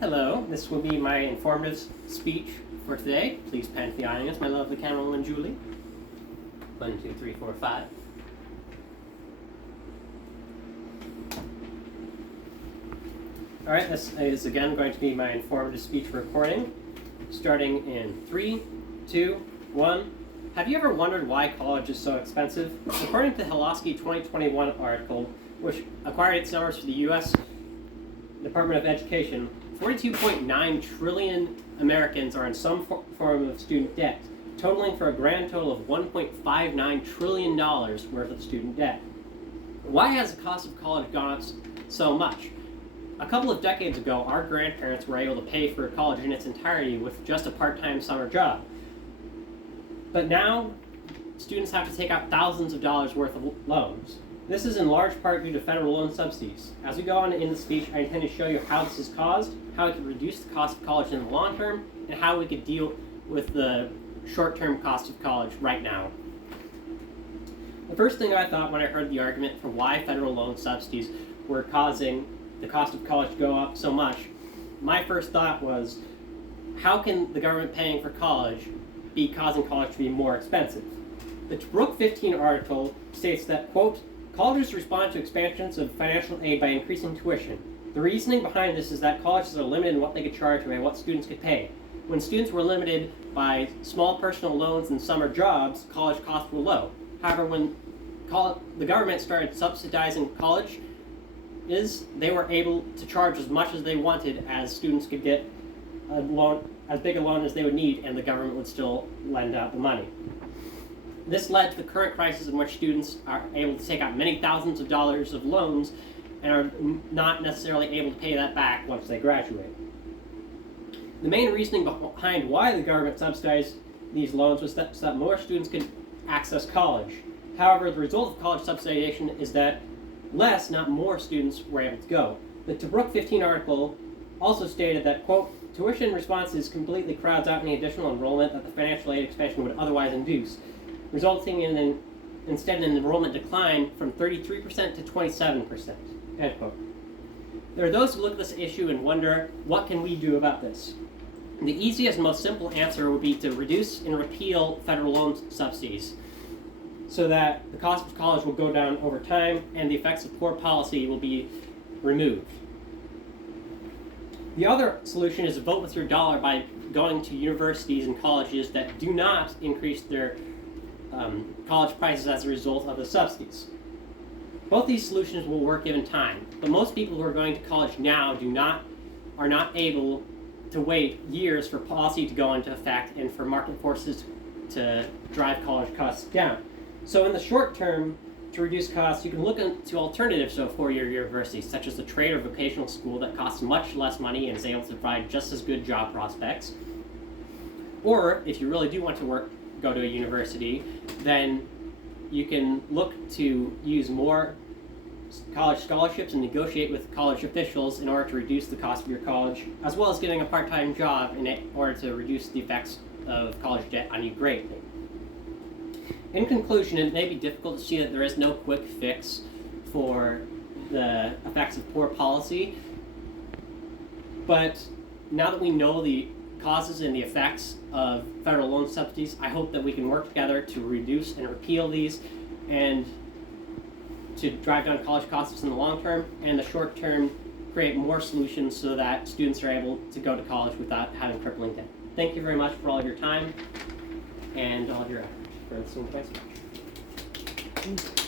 Hello, this will be my informative speech for today. Please pan to the audience, my lovely camerawoman Julie. 1, 2, 3, 4, 5. Alright, this is again going to be my informative speech recording. Starting in 3, 2, 1. Have you ever wondered why college is so expensive? According to the Hillosky 2021 article, which acquired its numbers for the U.S. Department of Education, 42.9 trillion Americans are in some form of student debt, totaling for a grand total of $1.59 trillion worth of student debt. Why has the cost of college gone up so much? A couple of decades ago, our grandparents were able to pay for college in its entirety with just a part-time summer job. But now, students have to take out thousands of dollars worth of loans. This is in large part due to federal loan subsidies. As we go on in the speech, I intend to show you how this is caused, how we can reduce the cost of college in the long term, and how we could deal with the short-term cost of college right now. The first thing I thought when I heard the argument for why federal loan subsidies were causing the cost of college to go up so much, my first thought was, how can the government paying for college be causing college to be more expensive? The Brook 15 article states that, quote, colleges respond to expansions of financial aid by increasing tuition. The reasoning behind this is that colleges are limited in what they could charge and what students could pay. When students were limited by small personal loans and summer jobs, college costs were low. However, when the government started subsidizing college, they were able to charge as much as they wanted as students could get a loan, as big a loan as they would need, and the government would still lend out the money. This led to the current crisis in which students are able to take out many thousands of dollars of loans and are not necessarily able to pay that back once they graduate. The main reasoning behind why the government subsidized these loans was so that more students could access college. However, the result of college subsidization is that less, not more, students were able to go. The Brook 15 article also stated that, quote, tuition responses completely crowds out any additional enrollment that the financial aid expansion would otherwise induce, resulting in instead an enrollment decline from 33% to 27%, end quote. There are those who look at this issue and wonder, what can we do about this? The easiest and most simple answer would be to reduce and repeal federal loan subsidies so that the cost of college will go down over time and the effects of poor policy will be removed. The other solution is to vote with your dollar by going to universities and colleges that do not increase their college prices as a result of the subsidies. Both these solutions will work given time, but most people who are going to college now are not able to wait years for policy to go into effect and for market forces to drive college costs down. So in the short term, to reduce costs, you can look into alternatives to a four-year university, such as a trade or vocational school that costs much less money and is able to provide just as good job prospects. Or, if you really do want to go to a university, then you can look to use more college scholarships and negotiate with college officials in order to reduce the cost of your college, as well as getting a part-time job in order to reduce the effects of college debt on you greatly. In conclusion, it may be difficult to see that there is no quick fix for the effects of poor policy, but now that we know the causes and the effects of federal loan subsidies, I hope that we can work together to reduce and repeal these and to drive down college costs in the long term, and in the short term create more solutions so that students are able to go to college without having crippling debt. Thank you very much for all of your time and all of your efforts for listening to my speech.